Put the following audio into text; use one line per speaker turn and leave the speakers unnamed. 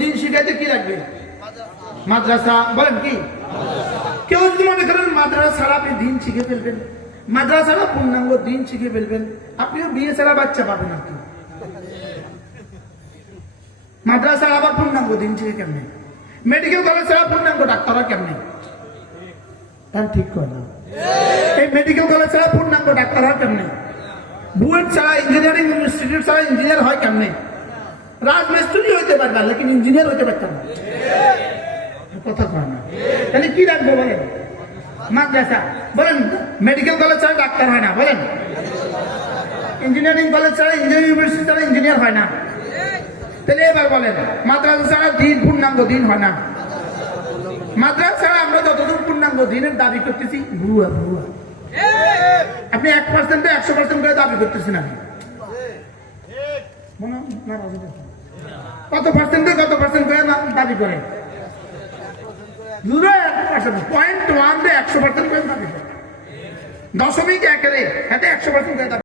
দিন শিখাইতে কি লাগবে? মাদ্রাসা, বলেন কি? কেউ যদি মনে করেন মাদ্রাসা ছাড়া আপনি দিন শিখে ফেলবেন মাদ্রাসা ছাড়া পূর্ণাঙ্গ দিন শিখে ফেলবেন, আপনিও বিয়ে ছাড়া বাচ্চা পাবেন আপনি মাদ্রাসা ছাড়া আবার পূর্ণাঙ্গ দিন শিখে কেমনে? মেডিকেল কলেজ ছাড়া পূর্ণাঙ্গ ডাক্তাররা কেমনে? তার ঠিক করে না এই মেডিকেল কলেজ ছাড়া পূর্ণাঙ্গ ডাক্তার হয় কেমনে? বুয়েট ছাড়া, ইঞ্জিনিয়ারিং ইনস্টিটিউট ছাড়া ইঞ্জিনিয়ার হয় কেমনে? রাজমিস্ত্রি হইতে পারবেন লেকিন ইঞ্জিনিয়ার হইতে পারতাম না। কথা কয় না। তাহলে কি রাখব বলেন? মাদ্রাসা। বলেন মেডিকেল কলেজ ছাড়া ডাক্তার হয় না, বলেন। ইঞ্জিনিয়ারিং কলেজ ছাড়া ইঞ্জিনিয়ারিং ইউনিভার্সিটি ছাড়া ইঞ্জিনিয়ার হয় না। তাহলে এবার বলেন, মাদ্রাসা ছাড়া দিন পূর্ণাঙ্গ দিন হয় না। মাদ্রাসা ছাড়া আমরা যতদূর পূর্ণাঙ্গ দিনের দাবি করতেছি, ভুয়া ভুয়া। আপনি এক পার্সেন্টে একশো পার্সেন্ট করে দাবি করতেছেন আমি। কত পার্সেন্ট কত পার্সেন্ট করে দাবি করে? জিরো এক পয়েন্ট ওয়ান একশো পার্সেন্ট করে দাবি করে। দশমিক একেরে এতে একশো পার্সেন্ট করে।